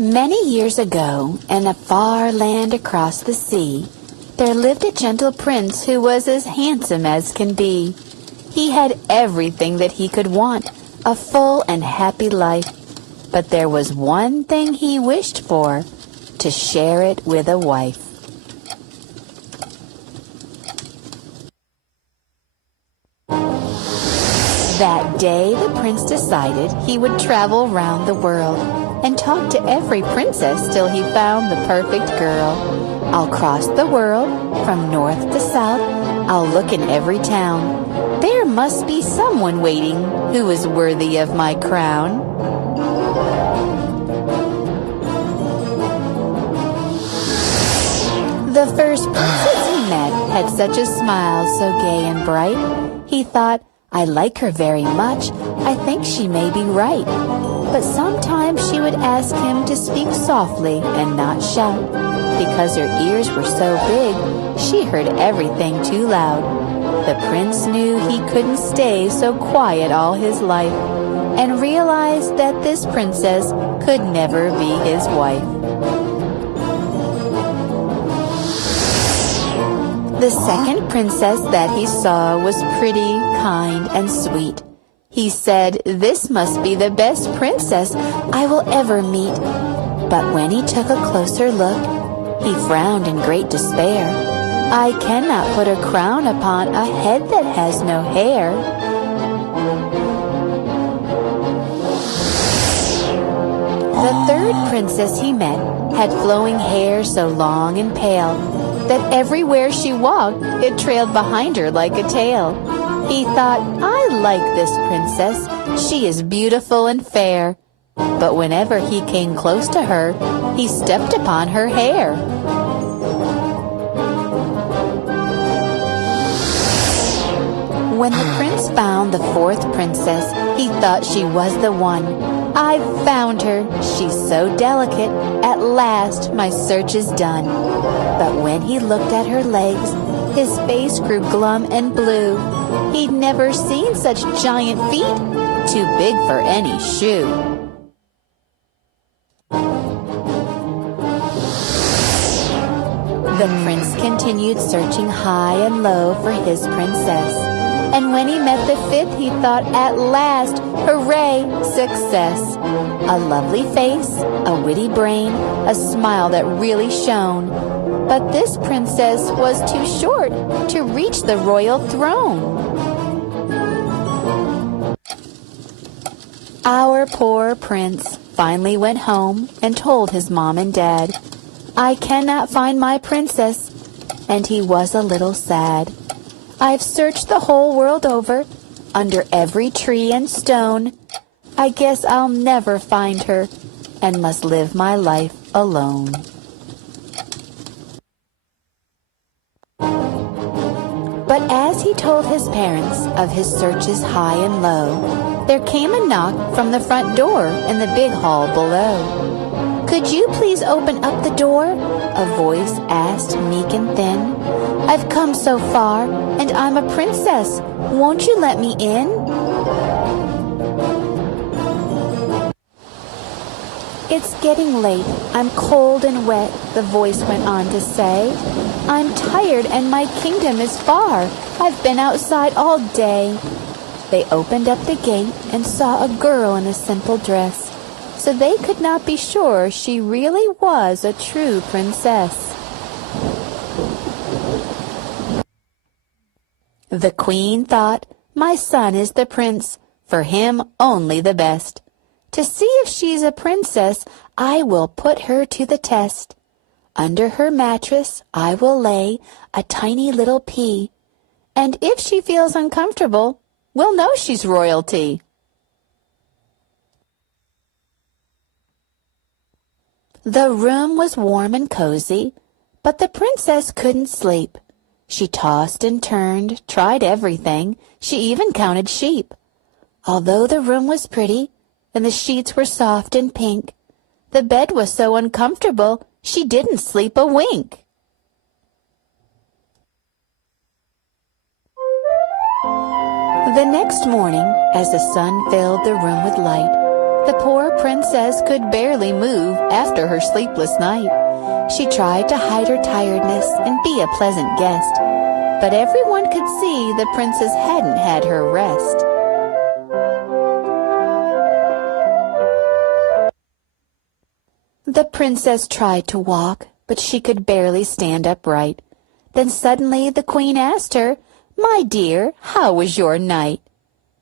Many years ago, in a far land across the sea, there lived a gentle prince who was as handsome as can be. He had everything that he could want, a full and happy life. But there was one thing he wished for, to share it with a wife. That day, the prince decided he would travel round the world and talk to every princess till he found the perfect girl. I'll cross the world from north to south. I'll look in every town. There must be someone waiting who is worthy of my crown. The first princess he met had such a smile so gay and bright. He thought, I like her very much. I think she may be right. But sometimes she would ask him to speak softly and not shout. Because her ears were so big, she heard everything too loud. The prince knew he couldn't stay so quiet all his life, and realized that this princess could never be his wife. The second princess that he saw was pretty, kind, and sweet. He said, this must be the best princess I will ever meet. But when he took a closer look, he frowned in great despair. I cannot put a crown upon a head that has no hair. The third princess he met had flowing hair so long and pale that everywhere she walked, it trailed behind her like a tail. He thought, I like this princess. She is beautiful and fair. But whenever he came close to her, he stepped upon her hair. When the prince found the fourth princess, he thought she was the one. I've found her. She's so delicate. At last, my search is done. But when he looked at her legs, his face grew glum and blue. He'd never seen such giant feet, too big for any shoe. The prince continued searching high and low for his princess. And when he met the fifth, he thought, at last, hooray, success. A lovely face, a witty brain, a smile that really shone. But this princess was too short to reach the royal throne. Our poor prince finally went home and told his mom and dad, I cannot find my princess, and he was a little sad. I've searched the whole world over, under every tree and stone. I guess I'll never find her, and must live my life alone. But as he told his parents of his searches high and low, there came a knock from the front door in the big hall below. Could you please open up the door? A voice asked, meek and thin. I've come so far, and I'm a princess. Won't you let me in? It's getting late. I'm cold and wet, the voice went on to say. I'm tired and my kingdom is far. I've been outside all day. They opened up the gate and saw a girl in a simple dress, so they could not be sure she really was a true princess. The queen thought, my son is the prince, for him only the best. To see if she's a princess, I will put her to the test. Under her mattress I will lay a tiny little pea, and if she feels uncomfortable, we'll know she's royalty. The room was warm and cozy, but the princess couldn't sleep. She tossed and turned, tried everything. She even counted sheep. Although the room was pretty, and the sheets were soft and pink, the bed was so uncomfortable she didn't sleep a wink. The next morning, as the sun filled the room with light, The poor princess could barely move after her sleepless night. She tried to hide her tiredness and be a pleasant guest, but everyone could see the princess hadn't had her rest. The princess tried to walk, but she could barely stand upright. Then suddenly the queen asked her, "My dear, how was your night?"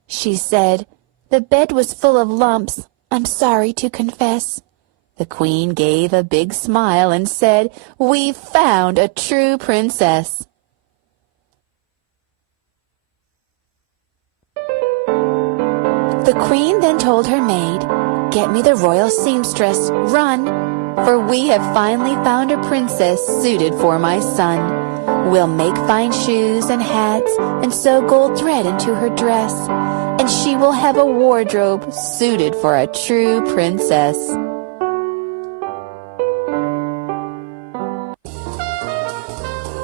She said, "The bed was full of lumps, I'm sorry to confess." The queen gave a big smile and said, "We've found a true princess." The queen then told her maid, "Get me the royal seamstress, run, for we have finally found a princess suited for my son. We'll make fine shoes and hats and sew gold thread into her dress, and she will have a wardrobe suited for a true princess."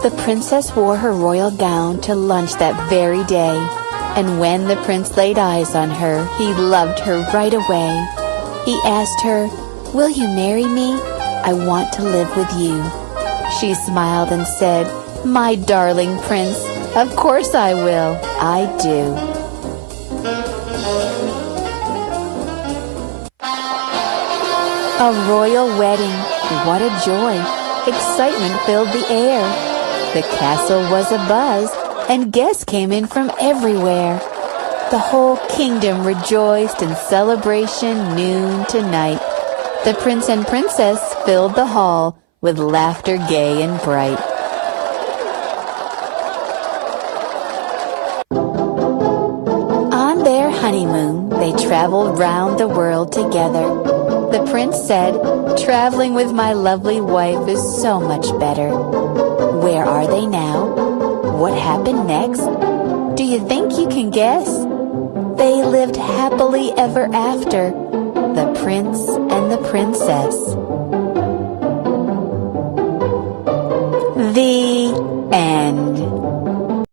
The princess wore her royal gown to lunch that very day, and when the prince laid eyes on her, he loved her right away. He asked her, "Will you marry me? I want to live with you." She smiled and said, "My darling prince, of course I will. I do." A royal wedding. What a joy. Excitement filled the air. The castle was abuzz, and guests came in from everywhere. The whole kingdom rejoiced in celebration noon to night. The prince and princess filled the hall with laughter gay and bright. On their honeymoon, they traveled round the world together. The prince said, "Traveling with my lovely wife is so much better." Where are they now? What happened next? Do you think you can guess? They lived happily ever after, the prince and the princess. The